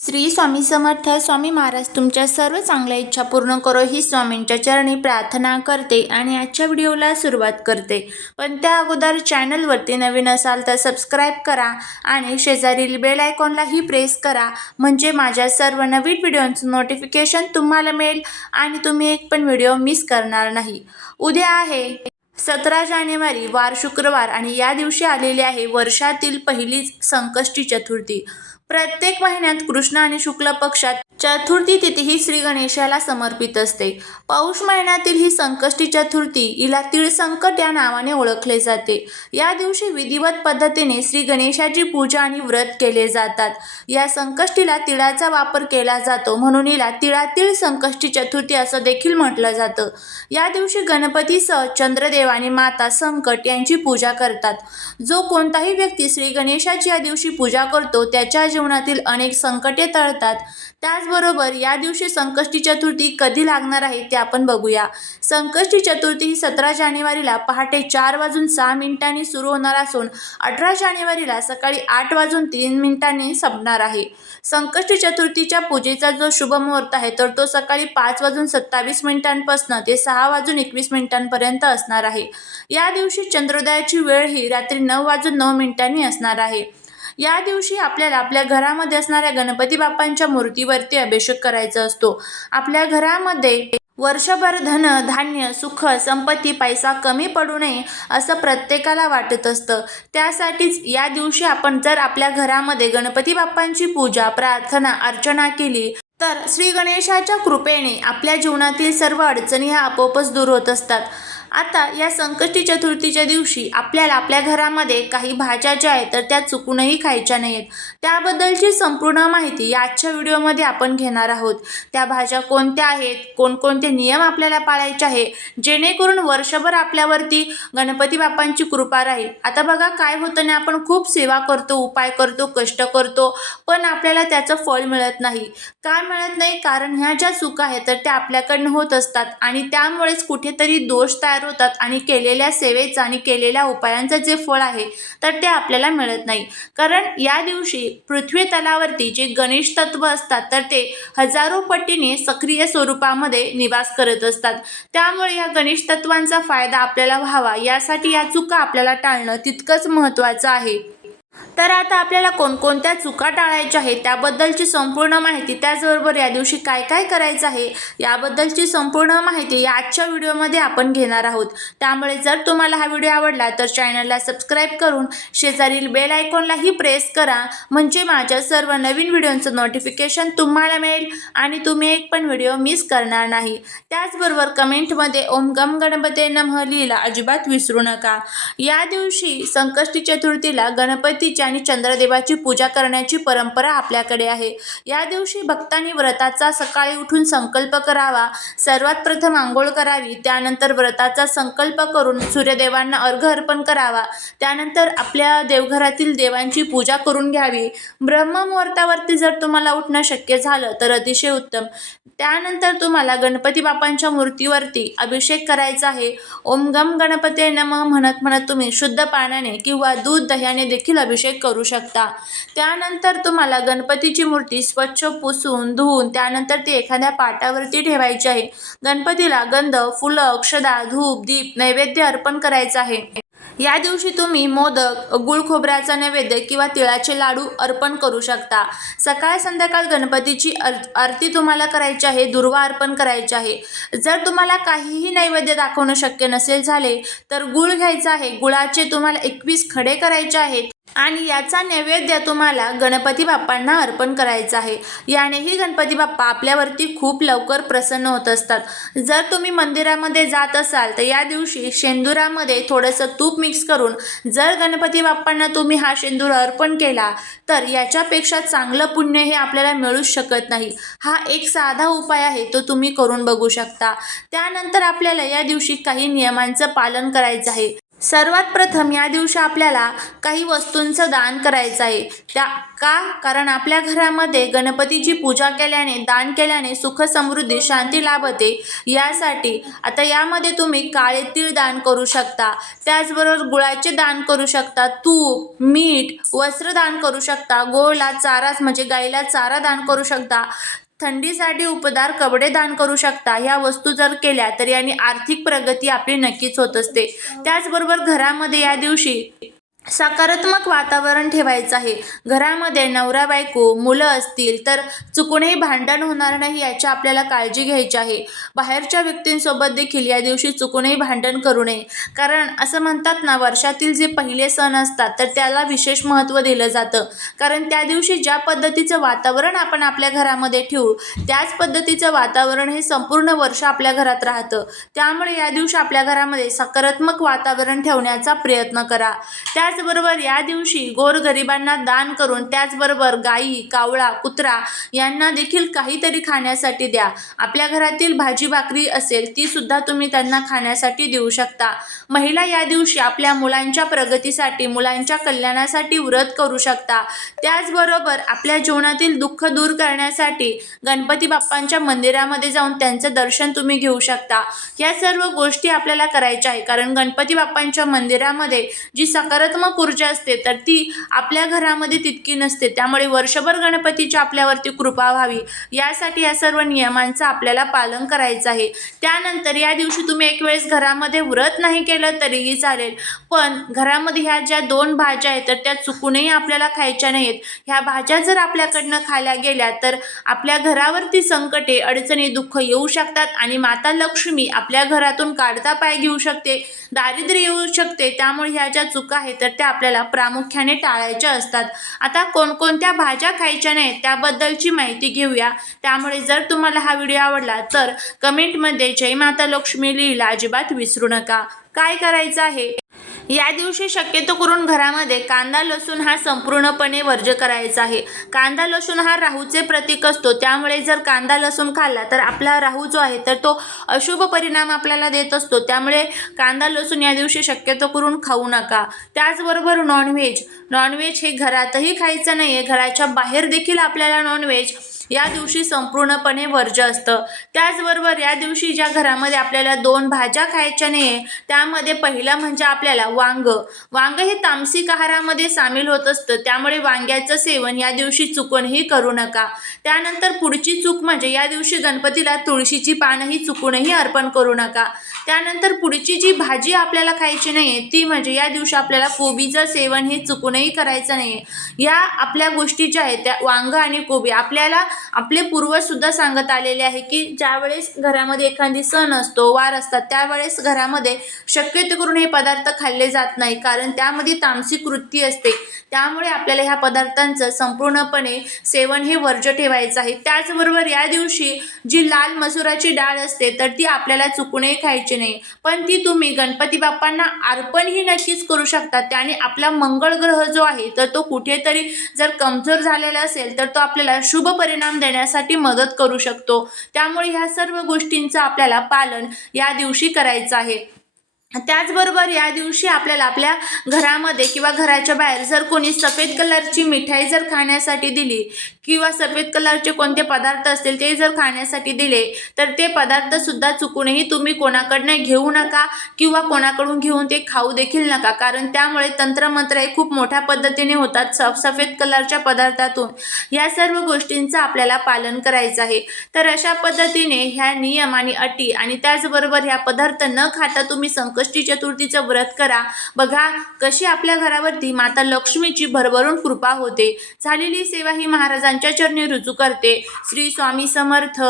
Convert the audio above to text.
श्री स्वामी समर्थ स्वामी महाराज तुमच्या सर्व चांगल्या इच्छा पूर्ण करो ही स्वामींच्या चरणी प्रार्थना करते आणि आजच्या व्हिडिओला सुरुवात करते. पण त्या अगोदर चॅनलवरती नवीन असाल तर सबस्क्राईब करा आणि शेजारील बेल आयकॉनलाही प्रेस करा. म्हणजे माझ्या सर्व नवीन व्हिडिओंचं नोटिफिकेशन तुम्हाला मिळेल आणि तुम्ही एक पण व्हिडिओ मिस करणार नाही. उद्या आहे सतरा जानेवारी वार शुक्रवार आणि या दिवशी आलेली आहे वर्षातील पहिलीच संकष्टी चतुर्थी. प्रत्येक महिन्यात कृष्ण आणि शुक्ल पक्षात चतुर्थी तिथी ही श्री गणेशाला समर्पित असते. पौष महिन्यातील ही संकष्टी चतुर्थी हिला तीळ संकट या नावाने ओळखले जाते. या दिवशी विधिवत पद्धतीने श्री गणेशाची पूजा आणि व्रत केले जातात. या संकष्टीला तिळाचा वापर केला जातो म्हणून हिला तिळातील संकष्टी चतुर्थी असं देखील म्हटलं जातं. या दिवशी गणपतीसह चंद्रदेव आणि माता संकट यांची पूजा करतात. जो कोणताही व्यक्ती श्री गणेशाची या दिवशी पूजा करतो त्याच्या जीवनातील अनेक संकटे टळतात त्याचबरोबर या दिवशी संकष्टी चतुर्थी कधी लागणार आहे ते आपण बघूया. संकष्टी चतुर्थी ही सतरा जानेवारीला पहाटे चार वाजून सहा मिनिटांनी सुरू होणार असून अठरा जानेवारीला सकाळी आठ वाजून तीन मिनिटांनी संपणार आहे. संकष्टी चतुर्थीच्या पूजेचा जो शुभ मुहूर्त आहे तर तो सकाळी पाच वाजून सत्तावीस मिनिटांपासून ते सहा वाजून एकवीस मिनिटांपर्यंत असणार आहे. या दिवशी चंद्रोदयाची वेळ ही रात्री नऊ वाजून नऊ मिनिटांनी असणार आहे. या दिवशी आपल्याला आपल्या घरामध्ये असणाऱ्या गणपती बाप्पांच्या मूर्तीवरती अभिषेक करायचा असतो. आपल्या घरामध्ये वर्षभर धन धान्य सुख संपत्ती पैसा कमी पडू नये असं प्रत्येकाला वाटत असतं. त्यासाठीच या दिवशी आपण जर आपल्या घरामध्ये गणपती बाप्पांची पूजा प्रार्थना अर्चना केली तर श्री गणेशाच्या कृपेने आपल्या जीवनातील सर्व अडचणी ह्या आपोआपच दूर होत असतात. आता या संकष्टी चतुर्थीच्या दिवशी आपल्याला आपल्या घरामध्ये काही भाज्या ज्या आहेत तर त्या चुकूनही खायच्या नाही आहेत त्याबद्दलची संपूर्ण माहिती या आजच्या व्हिडिओमध्ये आपण घेणार आहोत. त्या भाज्या कोणत्या आहेत कोणकोणते नियम आपल्याला पाळायचे आहे जेणेकरून वर्षभर आपल्यावरती गणपती बाप्पांची कृपा राहील. आता बघा काय होतं ना आपण खूप सेवा करतो उपाय करतो कष्ट करतो पण आपल्याला त्याचं फळ मिळत नाही. काय मिळत नाही? कारण ह्या ज्या चुका आहेत तर त्या आपल्याकडनं होत असतात. आणि त्यामुळेच कुठेतरी दोष तयार होतात आणि केलेल्या सेवेचं आणि केलेल्या उपायांचं जे फळ आहे तर ते आपल्याला मिळत नाही. कारण या दिवशी पृथ्वी तलावरती जे गणेश तत्व असतात तर ते हजारो पटीने सक्रिय स्वरूपामध्ये निवास करत असतात. त्यामुळे या गणेश तत्वांचा फायदा आपल्याला व्हावा यासाठी या चुका आपल्याला टाळणं तितकंच महत्त्वाचं आहे. तर आता आपल्याला कोणकोणत्या चुका टाळायच्या आहेत त्याबद्दलची संपूर्ण माहिती त्याचबरोबर या दिवशी काय काय करायचं आहे याबद्दलची संपूर्ण माहिती या आजच्या व्हिडिओमध्ये आपण घेणार आहोत. त्यामुळे जर तुम्हाला हा व्हिडिओ आवडला तर चॅनलला सबस्क्राईब करून शेजारील बेल आयकॉनलाही प्रेस करा. म्हणजे माझ्या सर्व नवीन व्हिडिओंचं नोटिफिकेशन तुम्हाला मिळेल आणि तुम्ही एक पण व्हिडिओ मिस करणार नाही. त्याचबरोबर कमेंटमध्ये ओम गम गणपते नमह लिहिला अजिबात विसरू नका. या दिवशी संकष्टी चतुर्थीला गणपती गणपतीची आणि चंद्रदेवाची पूजा करण्याची परंपरा आपल्याकडे आहे. या दिवशी भक्तांनी व्रताचा सकाळी उठून संकल्प करावा. सर्वात प्रथम आंघोळ करावी. त्यानंतर व्रताचा संकल्प करून सूर्यदेवांना अर्घ अर्पण करावा. त्यानंतर आपल्या देवघरातील देवांची पूजा करून घ्यावी. ब्रह्ममुहूर्तावरती जर तुम्हाला उठणं शक्य झालं तर अतिशय उत्तम. त्यानंतर तुम्हाला गणपती बाप्पांच्या मूर्तीवरती अभिषेक करायचा आहे. ओम गम गणपती नम म्हणत म्हणत तुम्ही शुद्ध पाण्याने किंवा दूध दह्याने देखील अभिषेक करू शकता. त्यानंतर तुम्हाला गणपतीची मूर्ती स्वच्छ पुसून धुवून त्यानंतर ती एखाद्या पाटावरती ठेवायची आहे. गणपतीला गंध फुलं अक्षदा धूप दीप नैवेद्य अर्पण करायचं आहे. या दिवशी तुम्ही मोदक गुळ खोबऱ्याचा नैवेद्य किंवा तिळाचे लाडू अर्पण करू शकता. सकाळ संध्याकाळ गणपतीची आरती तुम्हाला करायची आहे दुर्वा अर्पण करायची आहे. जर तुम्हाला काहीही नैवेद्य दाखवणं शक्य नसेल झाले तर गुळ घ्यायचा आहे. गुळाचे तुम्हाला एकवीस खडे करायचे आहेत. आणि याचा नैवेद्य तुम्हाला गणपती बाप्पांना अर्पण करायचा आहे. यानेही गणपती बाप्पा आपल्यावरती खूप लवकर प्रसन्न होत असतात. जर तुम्ही मंदिरामध्ये जात असाल तर या दिवशी शेंदुरामध्ये थोडंसं तूप मिक्स करून जर गणपती बाप्पांना तुम्ही हा शेंदूर अर्पण केला तर याच्यापेक्षा चांगलं पुण्य हे आपल्याला मिळूच शकत नाही. हा एक साधा उपाय आहे तो तुम्ही करून बघू शकता. त्यानंतर आपल्याला या दिवशी काही नियमांचं पालन करायचं आहे. सर्वात प्रथम या दिवशी आपल्याला काही वस्तूंचं दान करायचं आहे. त्या का? कारण आपल्या घरामध्ये गणपतीची पूजा केल्याने दान केल्याने सुख समृद्धी शांती लाभते. यासाठी आता यामध्ये तुम्ही काळे तीळ दान करू शकता. त्याचबरोबर गुळाचे दान करू शकता. तूप मीठ वस्त्र दान करू शकता. गोळला चारा म्हणजे गाईला चारा दान करू शकता. थंडीसाठी उपदार कपडे दान करू शकता. ह्या वस्तू जर केल्या तर याने आर्थिक प्रगती आपली नक्कीच होत असते. त्याचबरोबर घरामध्ये या दिवशी सकारात्मक वातावरण ठेवायचं आहे. घरामध्ये नवरा बायको मुलं असतील तर चुकूनही भांडण होणार नाही याची आपल्याला काळजी घ्यायची आहे. बाहेरच्या व्यक्तींसोबत देखील या दिवशी चुकूनही भांडण करू नये. कारण असं म्हणतात ना वर्षातील जे पहिले सण असतात तर त्याला विशेष महत्त्व दिलं जातं. कारण त्या दिवशी ज्या पद्धतीचं वातावरण आपण आपल्या घरामध्ये ठेवू त्याच पद्धतीचं वातावरण हे संपूर्ण वर्ष आपल्या घरात राहतं. त्यामुळे या दिवशी आपल्या घरामध्ये सकारात्मक वातावरण ठेवण्याचा प्रयत्न करा. त्याच त्याचबरोबर या दिवशी गोरगरिबांना दान करून त्याचबरोबर गाई कावळा कुत्रा यांना देखील काहीतरी खाण्यासाठी द्या. आपल्या घरातील भाजी भाकरी असेल ती सुद्धा तुम्ही त्यांना खाण्यासाठी देऊ शकता. महिला या दिवशी आपल्या मुलांच्या प्रगतीसाठी मुलांच्या कल्याणासाठी व्रत करू शकता. त्याचबरोबर आपल्या जीवनातील दुःख दूर करण्यासाठी गणपती बाप्पांच्या मंदिरामध्ये जाऊन त्यांचं दर्शन तुम्ही घेऊ शकता. या सर्व गोष्टी आपल्याला करायच्या आहे. कारण गणपती बाप्पांच्या मंदिरामध्ये जी सकारात्मक ऊर्जा असते तर ती आपल्या घरामध्ये तितकी नसते. त्यामुळे वर्षभर गणपतीची आपल्यावरती कृपा व्हावी. यासाठी या सर्व नियमांचं आपल्याला पालन करायचं आहे. त्यानंतर या दिवशी तुम्ही एक वेळेस घरामध्ये व्रत नाही केलं तरीही चालेल. पण घरामध्ये ह्या ज्या दोन भाज्या आहेत तर त्या चुकूनही आपल्याला खायच्या नाहीत. ह्या भाज्या जर आपल्याकडनं खायला गेल्या तर आपल्या घरावरती संकटे अडचणी दुःख येऊ शकतात आणि माता लक्ष्मी आपल्या घरातून काढता पाय घेऊ शकते दारिद्र्य येऊ शकते. त्यामुळे ह्या ज्या चुका आहेत तर त्या आपल्याला प्रामुख्याने टाळायच्या असतात. आता कोणकोणत्या भाज्या खायच्या नाहीत त्याबद्दलची माहिती घेऊया. त्यामुळे जर तुम्हाला हा व्हिडिओ आवडला तर कमेंटमध्ये जय माता लक्ष्मी लिहिला अजिबात विसरू नका. काय करायचं आहे? या दिवशी शक्यतो करून घरामध्ये कांदा लसूण हा संपूर्णपणे वर्ज्य करायचा आहे. कांदा लसूण हा राहूचे प्रतीक असतो. त्यामुळे जर कांदा लसूण खाल्ला तर आपला राहू जो आहे तर तो अशुभ परिणाम आपल्याला देत असतो. त्यामुळे कांदा लसूण या दिवशी शक्यतो करून खाऊ नका. त्याचबरोबर नॉनव्हेज नॉनव्हेज हे घरातही खायचं नाही आहे घराच्या बाहेर देखील आपल्याला नॉनव्हेज या दिवशी संपूर्णपणे वर्ज्य असतं. त्याचबरोबर या दिवशी ज्या घरामध्ये आपल्याला दोन भाज्या खायच्या नाही आहे त्यामध्ये पहिलं म्हणजे आपल्याला वांग. वांग हे तामसिक आहारामध्ये सामील होत असतं. त्यामुळे वांग्याचं सेवन या दिवशी चुकूनही करू नका. त्यानंतर पुढची चूक म्हणजे या दिवशी गणपतीला तुळशीची पानंही चुकूनही अर्पण करू नका. त्यानंतर पुढची जी भाजी आपल्याला खायची नाही आहे ती म्हणजे या दिवशी आपल्याला कोबीचं सेवन हे चुकूनही करायचं नाही आहे या आपल्या गोष्टी ज्या आहेत त्या वांग आणि कोबी आपल्याला आपले पूर्वजसुद्धा सांगत आलेले आहे की ज्यावेळेस घरामध्ये एखादी सण असतो वार असतात त्यावेळेस घरामध्ये शक्यतो करून हे पदार्थ खाल्ले जात नाही. कारण त्यामध्ये तामसिक वृत्ती असते. त्यामुळे आपल्याला ह्या पदार्थांचं संपूर्णपणे सेवन हे वर्ज ठेवायचं आहे. त्याचबरोबर या दिवशी जी लाल मसुराची डाळ असते तर ती आपल्याला चुकूनही खायची नाही. पण ती तुम्ही गणपती बाप्पांना अर्पणही नक्कीच करू शकता. त्याने आपला मंगळ ग्रह जो आहे तर तो कुठेतरी जर कमजोर झालेला असेल तर तो आपल्याला शुभ परिणाम देण्यासाठी मदत करू शकतो. त्यामुळे ह्या सर्व गोष्टींचं आपल्याला पालन या दिवशी करायचं आहे. त्याचबरोबर या दिवशी आपल्याला आपल्या घरामध्ये किंवा घराच्या बाहेर जर कोणी सफेद कलरची मिठाई जर खाण्यासाठी दिली किंवा सफेद कलरचे कोणते पदार्थ असतील ते जर खाण्यासाठी दिले तर ते पदार्थसुद्धा चुकूनही तुम्ही कोणाकडनं घेऊ नका किंवा कोणाकडून घेऊन ते खाऊ देखील नका. कारण त्यामुळे तंत्रमंत्र हे खूप मोठ्या पद्धतीने होतात स सफेद कलरच्या पदार्थातून. या सर्व गोष्टींचं आपल्याला पालन करायचं आहे. तर अशा पद्धतीने ह्या नियम आणि अटी आणि त्याचबरोबर ह्या पदार्थ न खाता तुम्ही संकष्टी चतुर्थीचं व्रत करा. बघा कशी आपल्या घरावरती माता लक्ष्मीची भरभरून कृपा होते. झालेली सेवा ही महाराजांच्या चरणी रुजू करते. श्री स्वामी समर्थ.